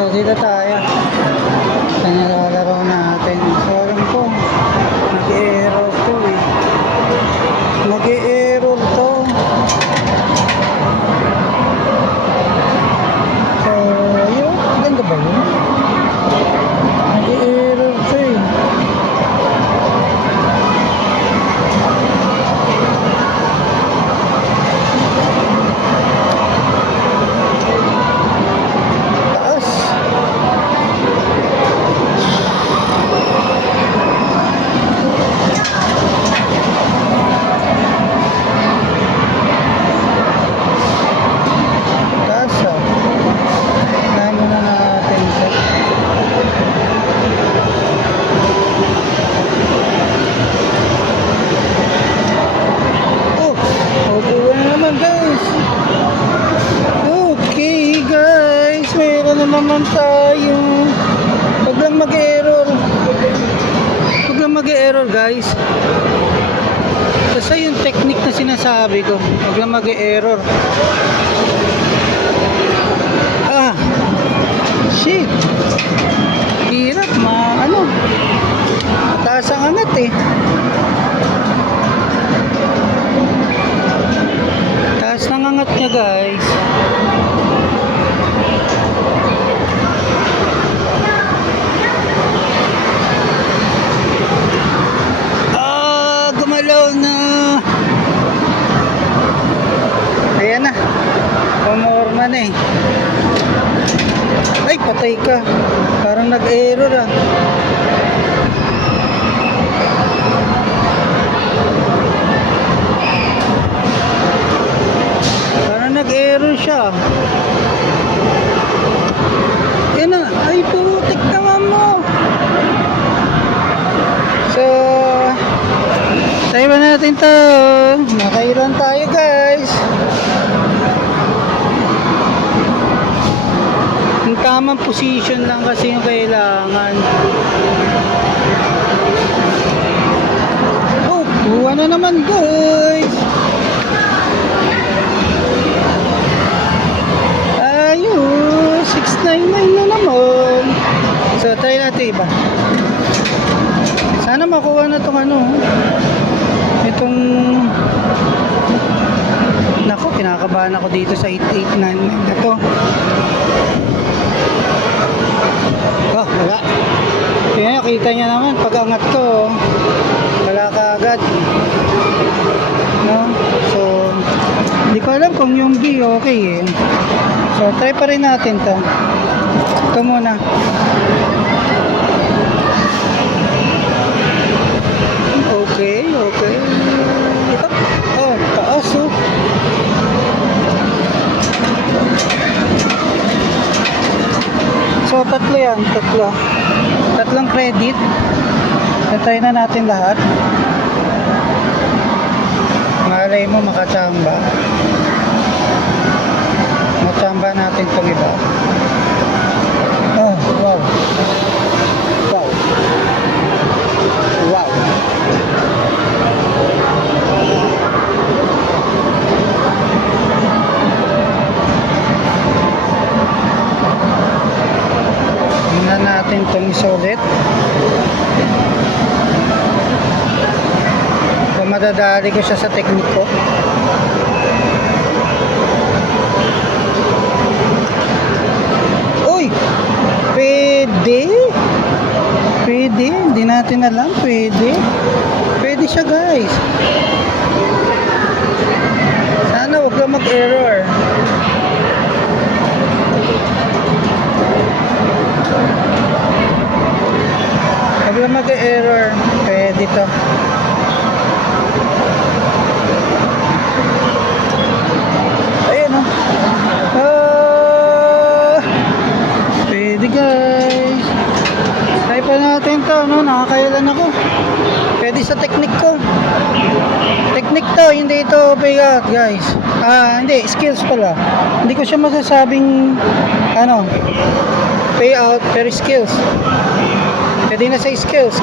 So dito tayo sa nilalaro natin. So alam ko nag-error to eh. Nag-error to. So yun, ganda ba yun? Nag-error to eh. Naman tayo. Huwag lang mag-error. Huwag lang mag-error guys. Kasi yung technique na sinasabi ko, huwag lang mag-error. Ah, shit. Hirap mataas ang angat eh. Taas ng angat niya guys. Ayan na, pumorma na eh. Ay, patay ka. Parang nag-error ah. Parang nag-error siya. Ayan na, ay putik naman mo. So tayo ba natin to? Nakailan tayo guys. Yung tamang position lang kasi yung kailangan. Oh, buwan na naman guys. Ayun, 699 na naman. So try natin iba. Sana makuha na itong itong nako, kinakabahan ako dito sa 8899 na to. Oh, wala. Kaya kita niya naman pag angat ko, wala ka agad, no? So hindi ko alam kung yung B okay eh. So try pa rin natin to. Ito muna. Okay. Oh, taas oh. So tatlo yan, tatlong credit. Try na natin lahat. Malay mo makachamba. Machamba natin itong iba. Oh, wow. Tingnan natin itong isulit. Kung madadali ko siya sa teknik ko. Uy! Pwede, hindi natin alam. Pwede siya guys. Sana huwag lang mag-error. Huwag lang mag-error. Pwede to. Ayan o. Pwede guys. Try pa natin to, no? Nakakailan ako. Pwede sa technique ko. Technique to, hindi ito payout guys. Hindi, skills pala. Hindi ko siya masasabing payout, pero skills. Pwede na sa skills.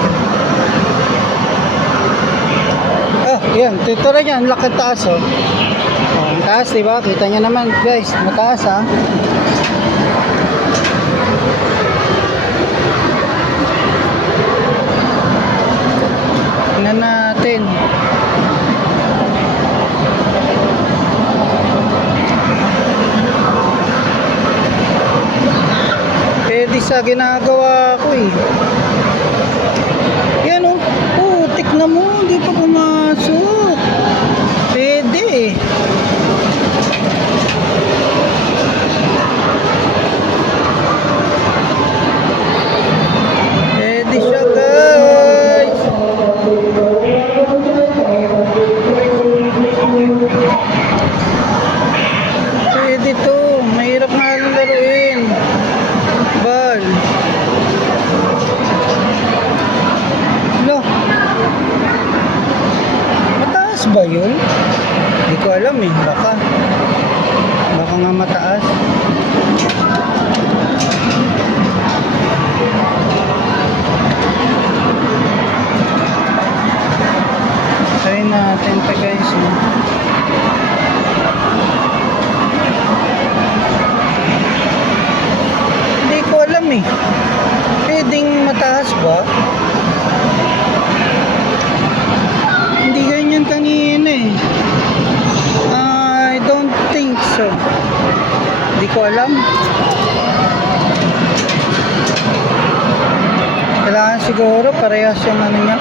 Yan, tutura niya, ang laki taas oh. Ang taas, diba? Kita niya naman guys, mataas ha. sa ginagawa ko eh. Yan o. Putik na mo. Hindi pa pumasok. Pwede eh. Pwede siya guys. Pwede to. Mahirap nga lang laruin. Bal. Lo. Mataas ba yun? Hindi ko alam eh. Baka nga mataas. Try natin pa guys. Hindi ko alam eh. Pwedeng mataas ba? Hindi ganyan kanina eh. I don't think so. Hindi ko alam. Kailangan siguro parehas yung ano niya.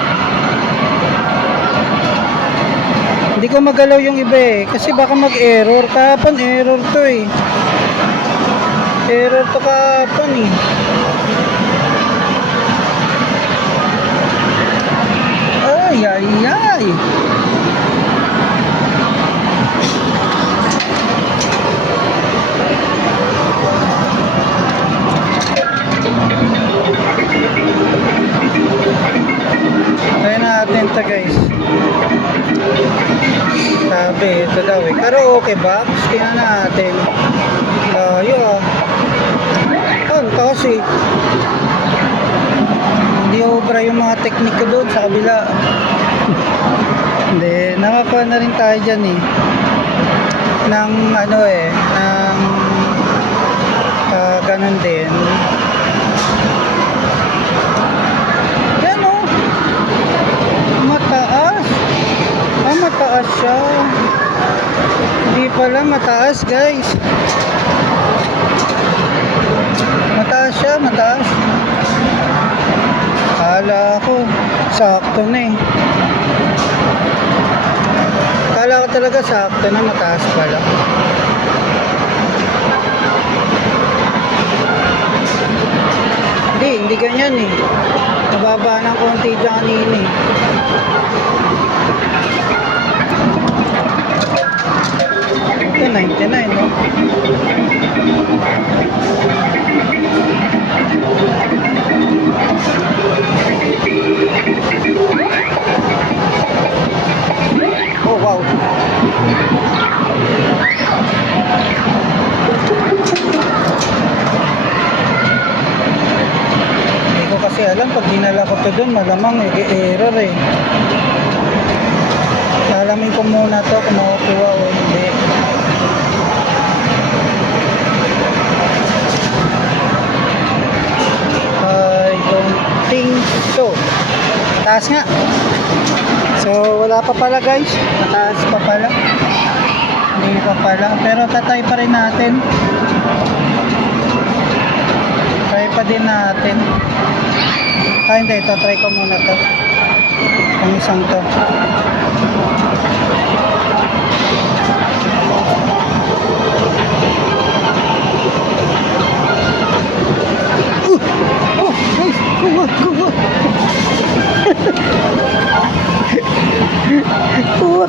Hindi ko magalaw yung iba eh. Kasi baka mag-error. Kahapon error to eh. Error to kahapon eh. Ay, ay, ay. Try natin to guys. Sabi, ito daw eh. Karaoke box. Tingnan natin. Layo ah. Ano kasi? Hindi obra yung mga teknik ko doon sa kabila. Hindi. Nakakuha na rin tayo dyan eh. Ng ano eh. Ng ganun din. Yan oh. Mataas. Mataas siya. Hindi pala mataas guys. Mataas siya, mataas. Kala ko sakto na eh. Kala ko talaga sakto na, mataas pala. Hindi ganyan eh. Nababa ng konti dyan kanina eh. Ito 99 no? Oh wow. Hindi ko kasi alam pag dinala ko to dun malamang error eh. Alamin ko muna to kung makukuha o hindi. I don't think so. Taas nga. So wala pa pala guys. Mataas pa pala. Hindi pa pala. Pero tatry pa rin natin. Try pa din natin. Hindi. Ito try ko muna to. Ang isang to. Oh, nice. Kuha.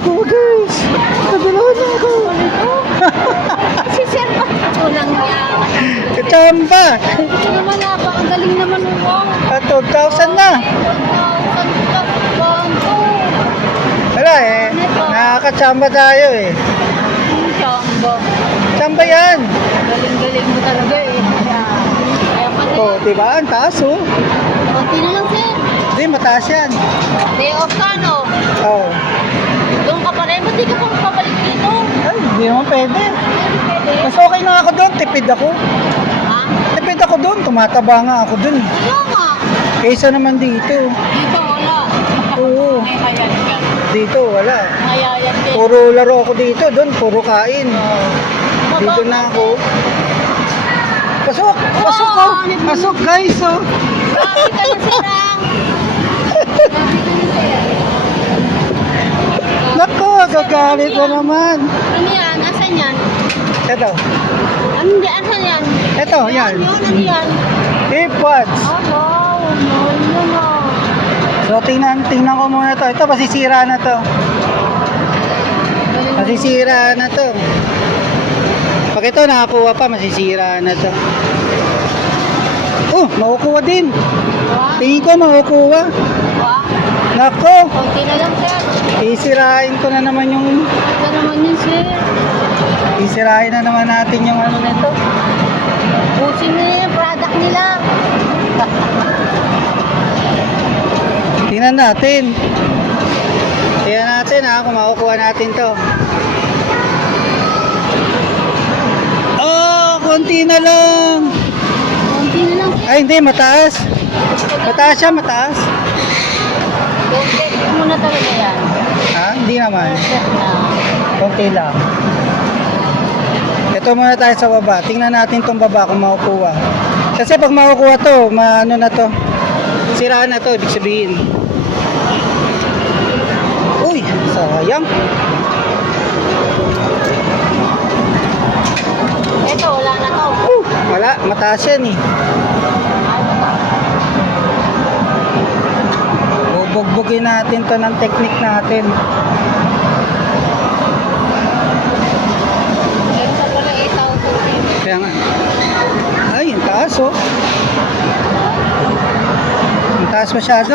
Kuha guys. Nagalaw na ako. Si Sir pa. Walang yan. Kachamba. Ito naman ako. Ang galing naman mo. 2,000 na. Wala eh. Nakakachamba tayo eh. Chamba. Chamba yan. Galing-galing mo talaga eh. Kaya pala. Oh, diba? Ang taas oh. Kunti na lang, Sir. Hindi, mataas yan. Day off ka, no? Oh. Doon ka pa rin. Ba't di ka pa papalik dito? Ay, hindi naman pwede. Pwede. Mas okay na ako doon. Tipid ako. Ha? Tipid ako doon. Tumataba nga ako doon. Wala nga. Kaysa naman dito. Dito wala. Oo. May hayat ka. Dito, wala. Hayayat ka. Puro laro ako dito. Doon, puro kain. Dito na ako. Pasok! Pasok ko! Pasok guys, oh. Grabe ka na sila. Grabe ka na sila. Nako, gagalit na naman. Ano yan? Asan yan? Ito, Ano hindi? Asan yan? ito, yan. Yun, ano yan? Earpods. Oh, wow. Mahal naman. So, tingnan ko muna to. Ito, masisira na to. Masisira na to. Pag ito nakakuha pa, masisira na to. Oh, makukuha din. Wow. Tingin ko makukuha. Wow. Nako, Konti na lang, sir. isirain ko na naman yung... Ito naman yun, sir. Isirain na naman natin yung ano nito. Pusin nila yung product nila. Tingnan natin. Tingnan natin ha, kung makukuha natin to. Oh, konti na lang. Konti na lang, sir. Ay, hindi, mataas. Mataas siya, mataas. Check muna talaga yan. Ha? Hindi naman. Check na. Konti lang. Ito muna tayo sa baba. Tingnan natin tong baba kung makukuha. Kasi pag makukuha to, ano na to. Siraan na to, ibig sabihin. Uy, sayang. Ito, wala na to. Wala, mataas yan eh. Bubugbugin natin to ng technique natin. Ito pala 8,000. Kaya nga. Ay, ang taas oh. Ang taas masyado.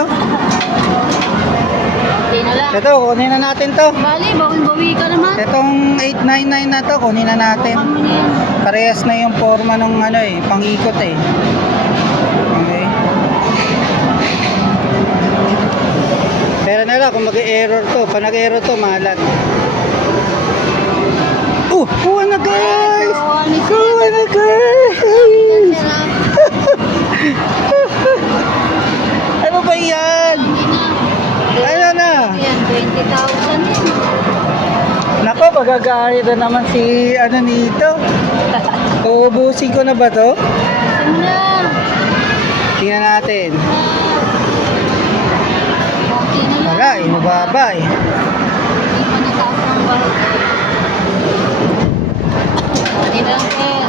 Hindi na lang. Ito, kunin na natin to. Bali, bawin-bawi ka naman. Itong 899 na to, kunin na natin. Kamo na yan. Parehas na yung forma ng ano eh, pang-ikot eh. Okay. Pero na lang kung mag-error to. Pag nag-error to, mahalan. Kuha na guys! Kuha ni sir. Kuha na guys! Sir, ah. Ano ba yan? Ano na? Yan, 20,000 yan. Nako, magagalit na naman si ano nito. Uubusin ko na ba to? Simula. Tingnan natin. Konti na lang. Wala, mababa eh. Hindi pa nataas ng baro. Konti na lang, sir.